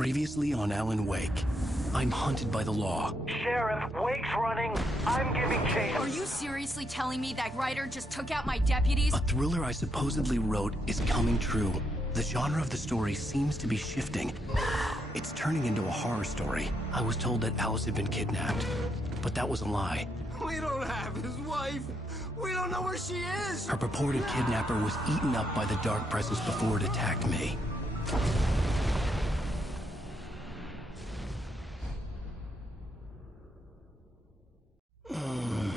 Previously on Alan Wake. I'm hunted by the law. Sheriff, Wake's running. I'm giving chase. Are you seriously telling me that writer just took out my deputies? A thriller I supposedly wrote is coming true. The genre of the story seems to be shifting. It's turning into a horror story. I was told that Alice had been kidnapped, but that was a lie. We don't have his wife. We don't know where she is. Her purported kidnapper was eaten up by the dark presence before it attacked me.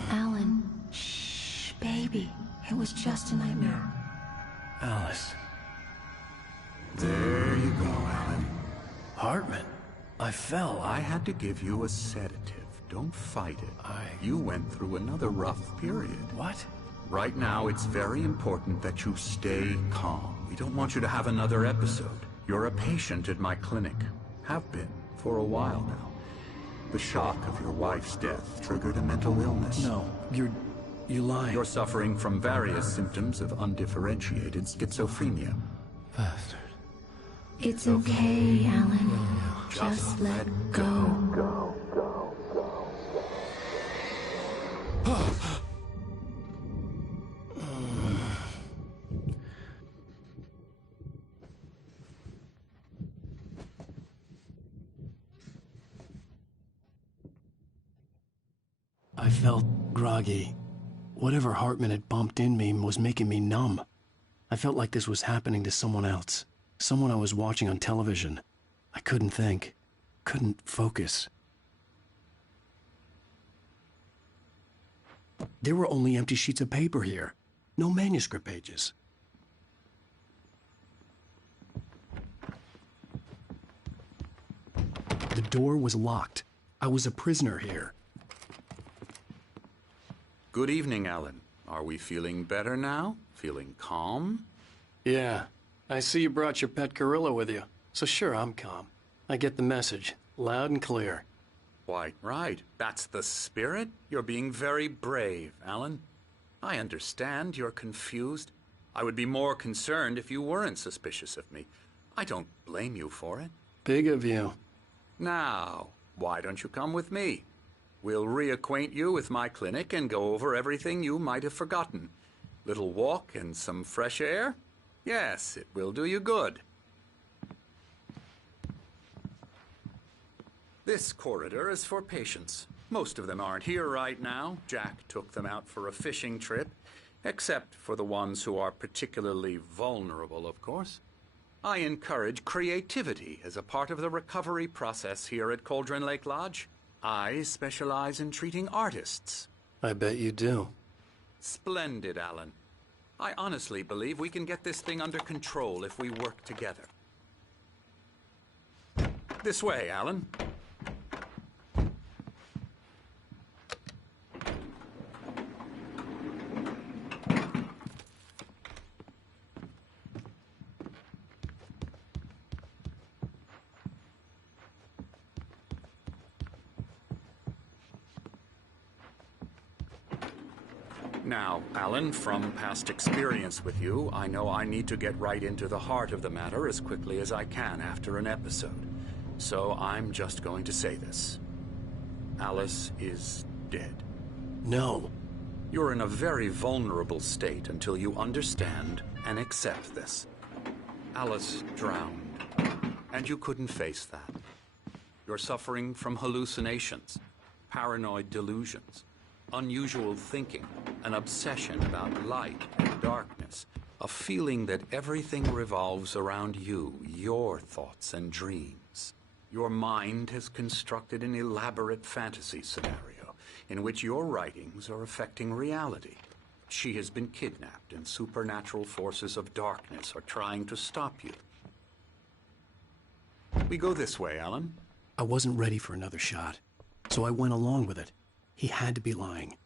Alan, shh, baby. It was just a nightmare. Alice. There you go, Alan. Hartman. I fell. I had to give you a sedative. Don't fight it. You went through another rough period. What? Right now, it's very important that you stay calm. We don't want you to have another episode. You're a patient at my clinic. Have been for a while now. The shock of your wife's death triggered a mental illness. No, you're lying. You're suffering from various symptoms of undifferentiated schizophrenia. Bastard. It's okay, Alan. Just let go. I felt groggy. Whatever Hartman had bumped in me was making me numb. I felt like this was happening to someone else. Someone I was watching on television. I couldn't think. Couldn't focus. There were only empty sheets of paper here. No manuscript pages. The door was locked. I was a prisoner here. Good evening, Alan. Are we feeling better now? Feeling calm? Yeah. I see you brought your pet gorilla with you. So sure, I'm calm. I get the message. Loud and clear. Quite right. That's the spirit. You're being very brave, Alan. I understand you're confused. I would be more concerned if you weren't suspicious of me. I don't blame you for it. Big of you. Now, why don't you come with me? We'll reacquaint you with my clinic and go over everything you might have forgotten. Little walk and some fresh air? Yes, it will do you good. This corridor is for patients. Most of them aren't here right now. Jack took them out for a fishing trip, except for the ones who are particularly vulnerable, of course. I encourage creativity as a part of the recovery process here at Cauldron Lake Lodge. I specialize in treating artists. I bet you do. Splendid, Alan. I honestly believe we can get this thing under control if we work together. This way, Alan. Now, Alan, from past experience with you, I know I need to get right into the heart of the matter as quickly as I can after an episode. So I'm just going to say this. Alice is dead. No. You're in a very vulnerable state until you understand and accept this. Alice drowned, and you couldn't face that. You're suffering from hallucinations, paranoid delusions, unusual thinking, an obsession about light and darkness, a feeling that everything revolves around you, your thoughts and dreams. Your mind has constructed an elaborate fantasy scenario in which your writings are affecting reality. She has been kidnapped and supernatural forces of darkness are trying to stop you. We go this way, Alan. I wasn't ready for another shot, so I went along with it. He had to be lying.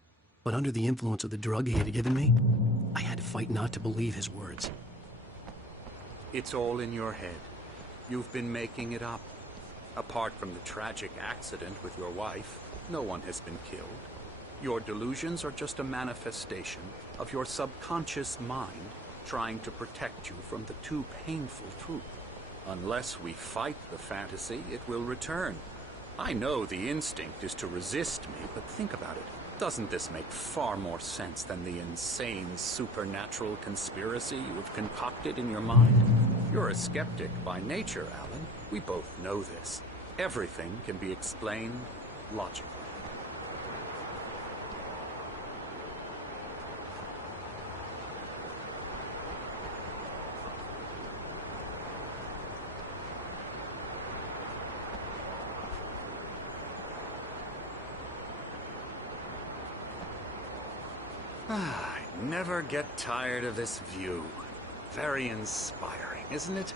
But under the influence of the drug he had given me, I had to fight not to believe his words. It's all in your head. You've been making it up. Apart from the tragic accident with your wife, no one has been killed. Your delusions are just a manifestation of your subconscious mind trying to protect you from the too painful truth. Unless we fight the fantasy, it will return. I know the instinct is to resist me, but think about it. Doesn't this make far more sense than the insane supernatural conspiracy you have concocted in your mind? You're a skeptic by nature, Alan. We both know this. Everything can be explained logically. I never get tired of this view. Very inspiring, isn't it?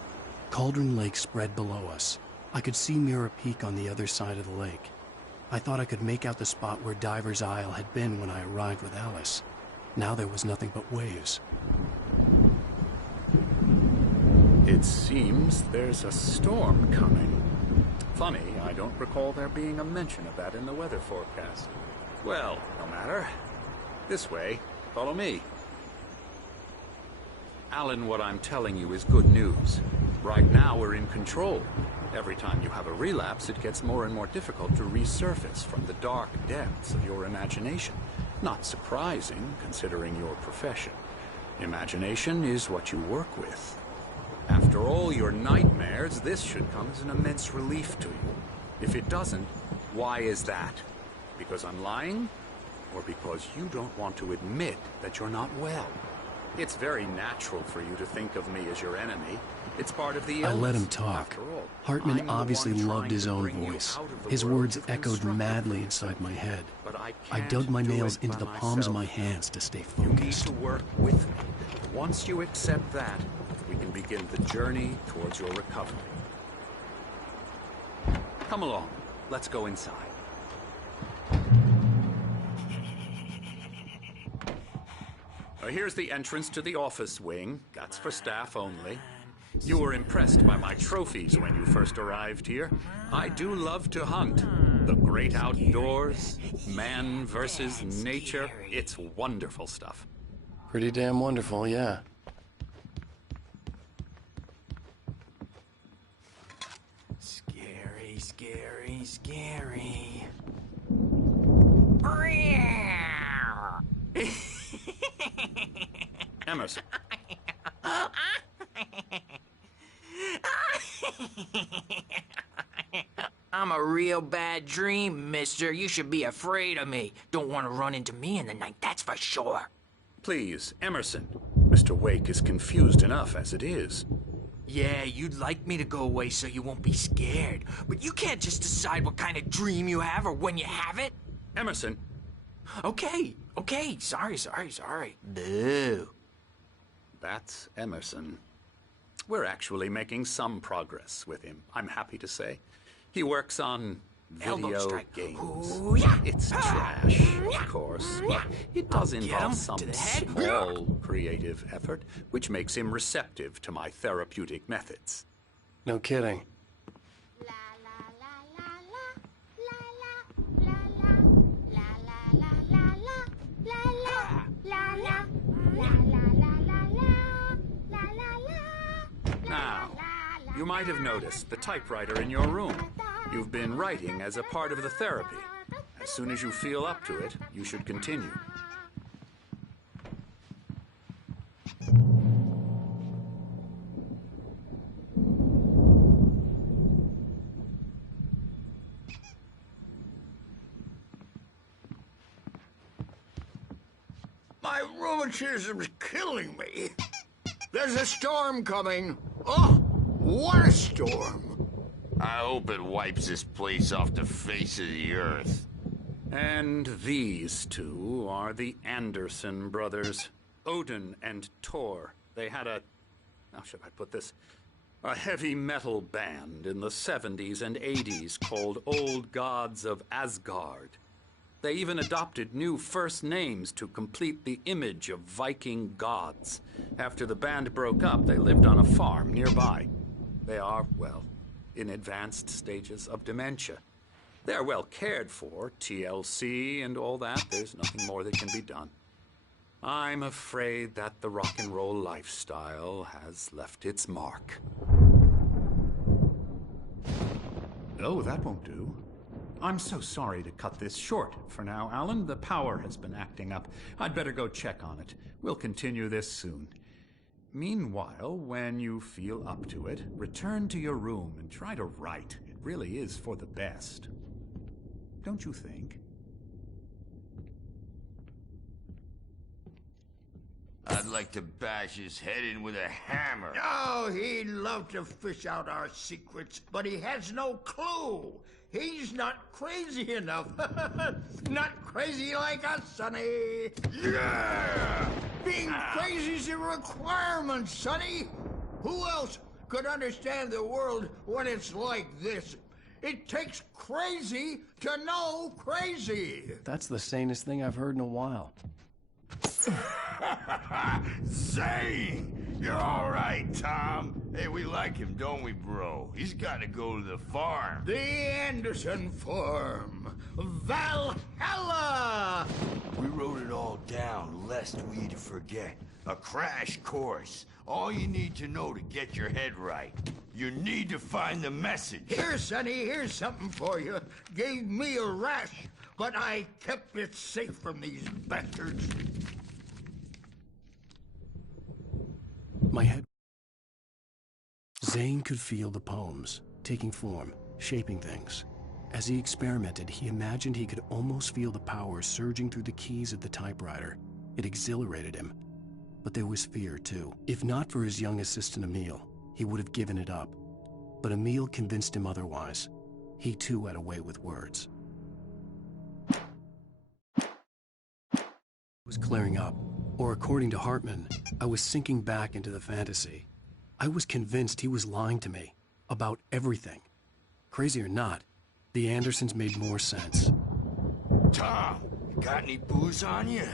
Cauldron Lake spread below us. I could see Mirror Peak on the other side of the lake. I thought I could make out the spot where Diver's Isle had been when I arrived with Alice. Now there was nothing but waves. It seems there's a storm coming. Funny, I don't recall there being a mention of that in the weather forecast. Well, no matter. This way. Follow me. Alan, what I'm telling you is good news. Right now we're in control. Every time you have a relapse, it gets more and more difficult to resurface from the dark depths of your imagination. Not surprising, considering your profession. Imagination is what you work with. After all your nightmares, this should come as an immense relief to you. If it doesn't, why is that? Because I'm lying? Or because you don't want to admit that you're not well? It's very natural for you to think of me as your enemy. It's part of the illness. I let him talk. After all, Hartman I'm the obviously one loved trying his to own bring you voice. out of the His world words you've echoed constructed. madly inside my head. But I I can't dug my do nails it into by the palms of myself. my hands to stay You need focused. to work with me. Once you accept that, we can begin the journey towards your recovery. Come along. Let's go inside. Here's the entrance to the office wing. That's for staff only. You were impressed by my trophies when you first arrived here. I do love to hunt. The great outdoors, man versus nature. It's wonderful stuff. Pretty damn wonderful, yeah. Scary, scary, scary. Emerson. I'm a real bad dream, mister. You should be afraid of me. Don't want to run into me in the night, that's for sure. Please, Emerson. Mr. Wake is confused enough as it is. Yeah, you'd like me to go away so you won't be scared. But you can't just decide what kind of dream you have or when you have it. Emerson. Okay. Sorry. Boo. That's Emerson. We're actually making some progress with him, I'm happy to say. He works on Elbow video strike. games. Ooh, yeah. It's trash, of course, but it does Get involve him some to the head. small creative effort, which makes him receptive to my therapeutic methods. No kidding. Now, you might have noticed the typewriter in your room. You've been writing as a part of the therapy. As soon as you feel up to it, you should continue. My rheumatism's killing me. There's a storm coming. Oh, what a storm. I hope it wipes this place off the face of the earth. And these two are the Anderson brothers, Odin and Tor. They had how should I put this? A heavy metal band in the 70s and 80s called Old Gods of Asgard. They even adopted new first names to complete the image of Viking gods. After the band broke up, they lived on a farm nearby. They are, well, in advanced stages of dementia. They're well cared for, TLC and all that. There's nothing more that can be done. I'm afraid that the rock and roll lifestyle has left its mark. No, that won't do. I'm so sorry to cut this short for now, Alan. The power has been acting up. I'd better go check on it. We'll continue this soon. Meanwhile, when you feel up to it, return to your room and try to write. It really is for the best. Don't you think? I'd like to bash his head in with a hammer. Oh, he'd love to fish out our secrets, but he has no clue. He's not crazy enough. Not crazy like us, Sonny. Yeah! Being crazy's a requirement, Sonny. Who else could understand the world when it's like this? It takes crazy to know crazy. That's the sanest thing I've heard in a while. Zane! You're all right, Tom. Hey, we like him, don't we, bro? He's got to go to the farm. The Anderson Farm. Valhalla! We wrote it all down, lest we'd forget. A crash course. All you need to know to get your head right. You need to find the message. Here, Sonny, here's something for you. Gave me a rash, but I kept it safe from these bastards. My head... Zane could feel the poems, taking form, shaping things. As he experimented, he imagined he could almost feel the power surging through the keys of the typewriter. It exhilarated him. But there was fear, too. If not for his young assistant, Emil, he would have given it up. But Emil convinced him otherwise. He, too, had a way with words. It was clearing up. Or according to Hartman, I was sinking back into the fantasy. I was convinced he was lying to me. About everything. Crazy or not, the Andersons made more sense. Tom, got any booze on you?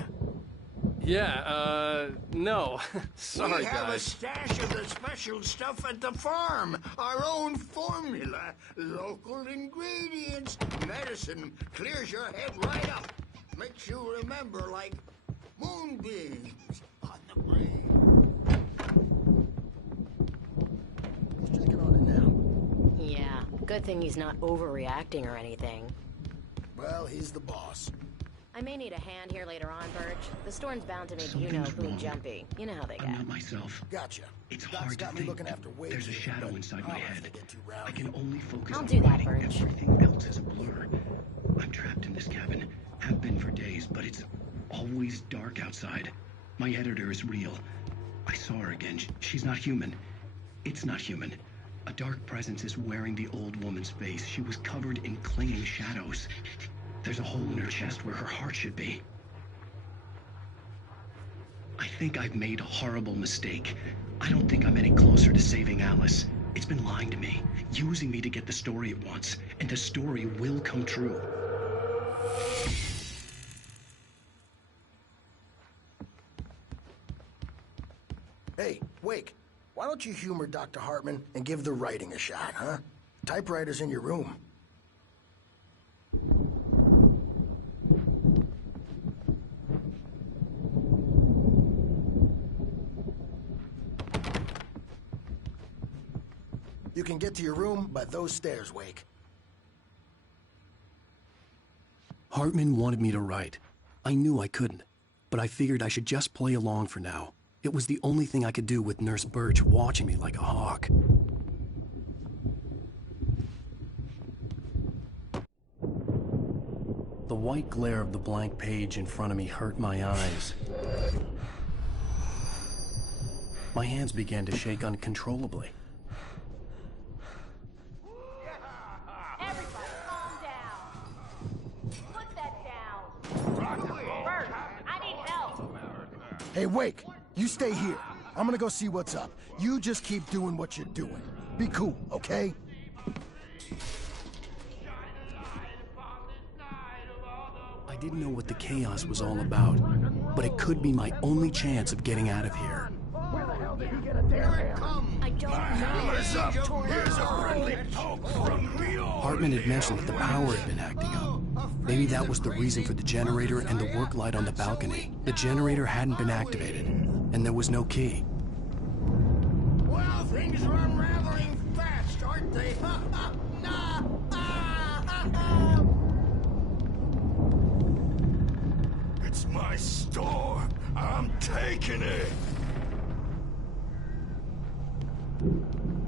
Yeah, no. Sorry, we have guys. a stash of the special stuff at the farm. Our own formula. Local ingredients. Medicine clears your head right up. Makes you remember like moonbeams on the brain. Who's checking on it now? Yeah, good thing he's not overreacting or anything. Well, he's the boss. I may need a hand here later on, Birch. The storm's bound to make you-know-who jumpy. You know how they get. I'm not myself. Gotcha. It's Doc's hard to got me think. looking after Wade. There's a shadow inside my head. I can only focus I'll on do that, writing. Birch. Everything else is a blur. I'm trapped in this cabin. Have been for days, but it's always dark outside. My editor is real. I saw her again. She's not human. It's not human. A dark presence is wearing the old woman's face. She was covered in clinging shadows. There's a hole in her chest where her heart should be. I think I've made a horrible mistake. I don't think I'm any closer to saving Alice. It's been lying to me, using me to get the story it wants, and the story will come true. Hey, Wake, why don't you humor Dr. Hartman and give the writing a shot, huh? Typewriter's in your room. You can get to your room by those stairs, Wake. Hartman wanted me to write. I knew I couldn't, but I figured I should just play along for now. It was the only thing I could do with Nurse Birch watching me like a hawk. The white glare of the blank page in front of me hurt my eyes. My hands began to shake uncontrollably. Everybody, calm down. Put that down. Bert, I need help. Hey, Wake, you stay here. I'm gonna go see what's up. You just keep doing what you're doing. Be cool, okay? I didn't know what the chaos was all about, but it could be my only chance of getting out of here. Here it comes. I don't know. What's up? Here's a friendly poke from me. Hartman had mentioned that the power had been acting up. Maybe that was the reason for the generator and the work light on the balcony. The generator hadn't been activated, and there was no key. Well, things are unraveling fast, aren't they? Nah. It's my store. I'm taking it.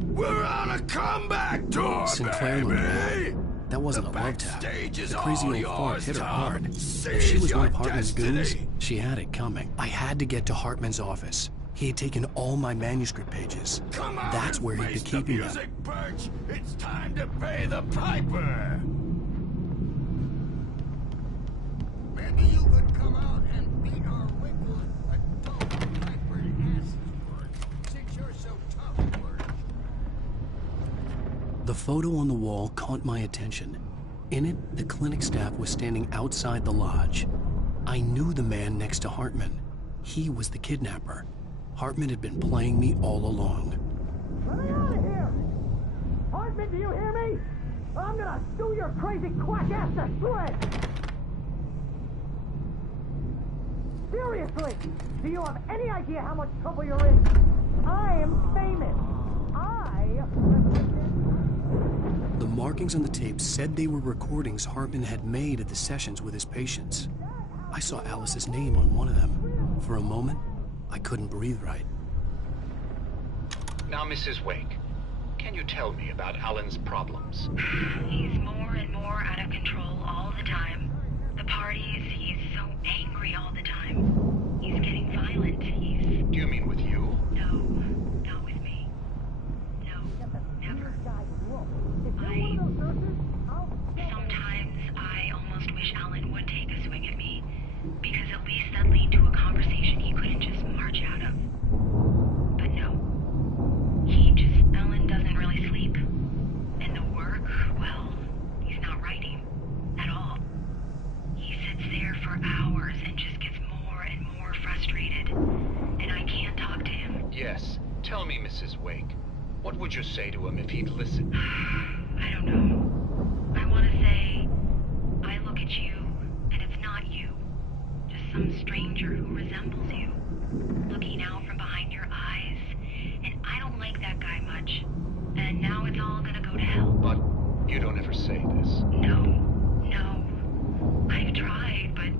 We're on a comeback tour, Sinclair looked mad. That wasn't a love tap. The crazy old fart hit her hard. If she was one of Hartman's goons, she had it coming. I had to get to Hartman's office. He had taken all my manuscript pages. That's where he'd be keeping them. Birch. It's time to pay the piper. Maybe you could come out and beat our wrinkled adult piper asses for it, since you're so tough, Birch. The photo on the wall caught my attention. In it, the clinic staff was standing outside the lodge. I knew the man next to Hartman. He was the kidnapper. Hartman had been playing me all along. Let me out of here! Hartman, do you hear me? I'm gonna sue your crazy quack ass to shreds! Seriously, do you have any idea how much trouble you're in? I am famous. The markings on the tape said they were recordings Hartman had made at the sessions with his patients. I saw Alice's name on one of them. For a moment, I couldn't breathe right. Now, Mrs. Wake, can you tell me about Alan's problems? He's more and more out of control all the time. The parties, he's so angry all the time. He's getting violent. Do you mean with you? No, not with me. No, never. Sometimes I almost wish Alan would take a swing at me, because at least that'd lead to a conversation he couldn't just march out of. But no. Alan doesn't really sleep. And the work, well, he's not writing at all. He sits there for hours and just gets more and more frustrated. And I can't talk to him. Yes. Tell me, Mrs. Wake. What would you say to him if he'd listen? I don't know. I want to say, I look at you, and it's not you. Just some stranger who resembles you. Looking out from behind your eyes. And I don't like that guy much. And now it's all gonna go to hell. But you don't ever say this. No. I've tried, but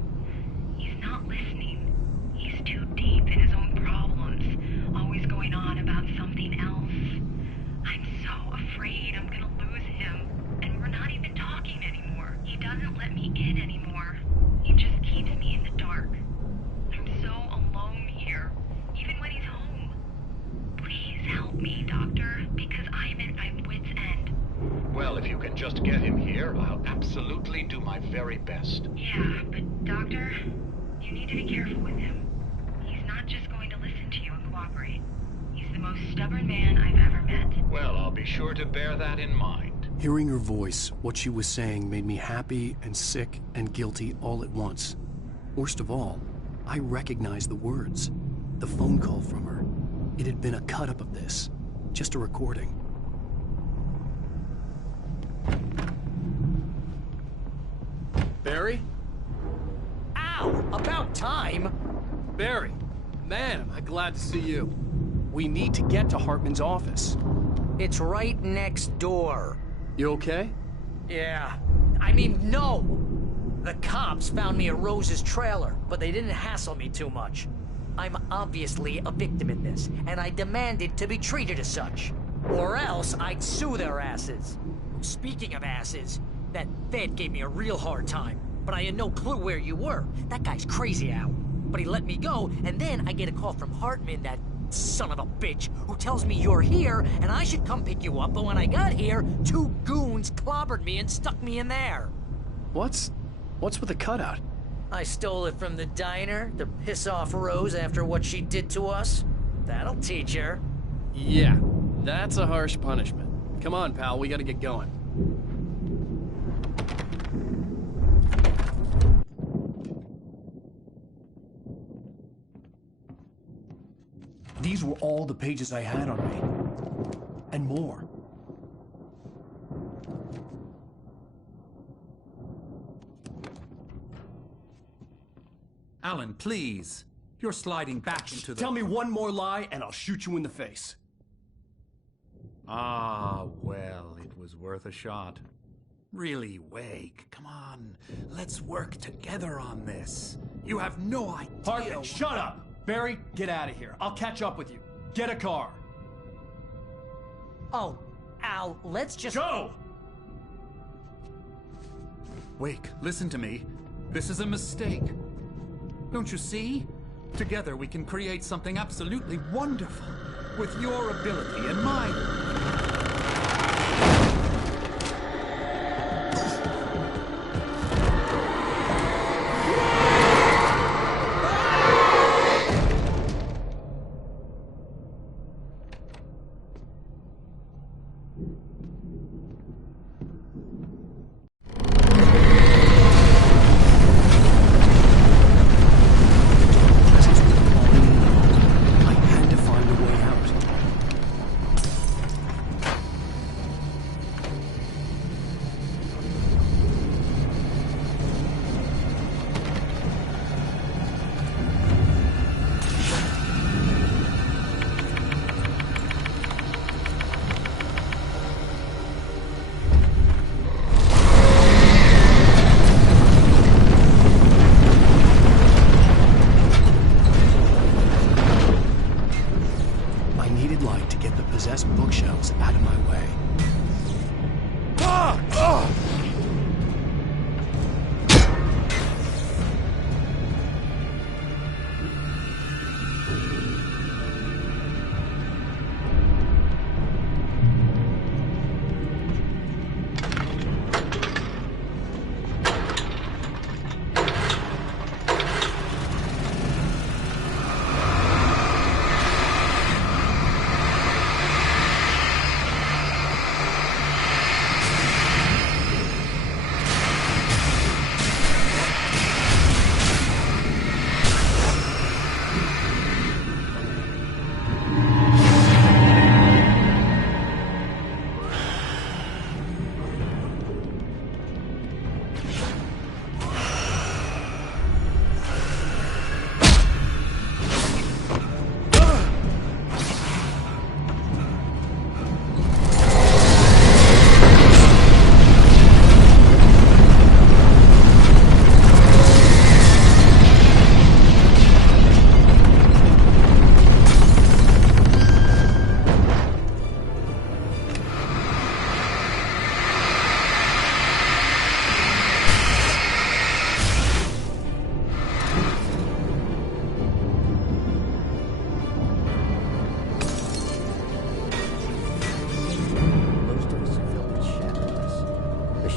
he's not listening. He's too deep in his own problems. Always going on about something else. I'm so afraid I'm gonna lose him. And we're not even talking anymore. He doesn't let me in anymore. He just keeps me in the dark. I'm so alone here, even when he's home. Please help me, Doctor, because I'm at my wit's end. Well, if you can just get him here, I'll absolutely do my very best. Yeah, but Doctor, you need to be careful with him. He's not just going to listen to you and cooperate. He's the most stubborn man I've ever met. Well, I'll be sure to bear that in mind. Hearing her voice, what she was saying made me happy and sick and guilty all at once. Worst of all, I recognized the words. The phone call from her. It had been a cut-up of this. Just a recording. Barry? Ow! About time! Barry, man, am I glad to see you. We need to get to Hartman's office. It's right next door. You okay? Yeah. I mean, no! The cops found me at Rose's trailer, but they didn't hassle me too much. I'm obviously a victim in this, and I demanded to be treated as such. Or else I'd sue their asses. Speaking of asses, that Fed gave me a real hard time, but I had no clue where you were. That guy's crazy, Al. But he let me go, and then I get a call from Hartman, that son of a bitch, who tells me you're here, and I should come pick you up, but when I got here, 2 goons clobbered me and stuck me in there. What's with the cutout? I stole it from the diner to piss off Rose after what she did to us. That'll teach her. Yeah, that's a harsh punishment. Come on, pal, we gotta get going. These were all the pages I had on me. And more. Alan, please. You're sliding back into the... Tell me one more lie and I'll shoot you in the face. Ah, well, it was worth a shot. Really, Wake, come on. Let's work together on this. You have no idea. Hartman, shut up! Barry, get out of here. I'll catch up with you. Get a car. Oh, Al, let's just... Go! Wake, listen to me. This is a mistake. Don't you see? Together we can create something absolutely wonderful. With your ability and mine. Bookshelves out of my way.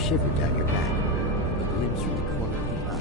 Shiver down your back, a glimpse through the corner of the eye.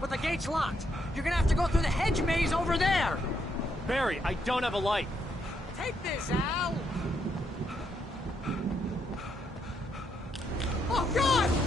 But the gate's locked. You're gonna have to go through the hedge maze over there. Barry, I don't have a light. Take this, Al. Oh, God!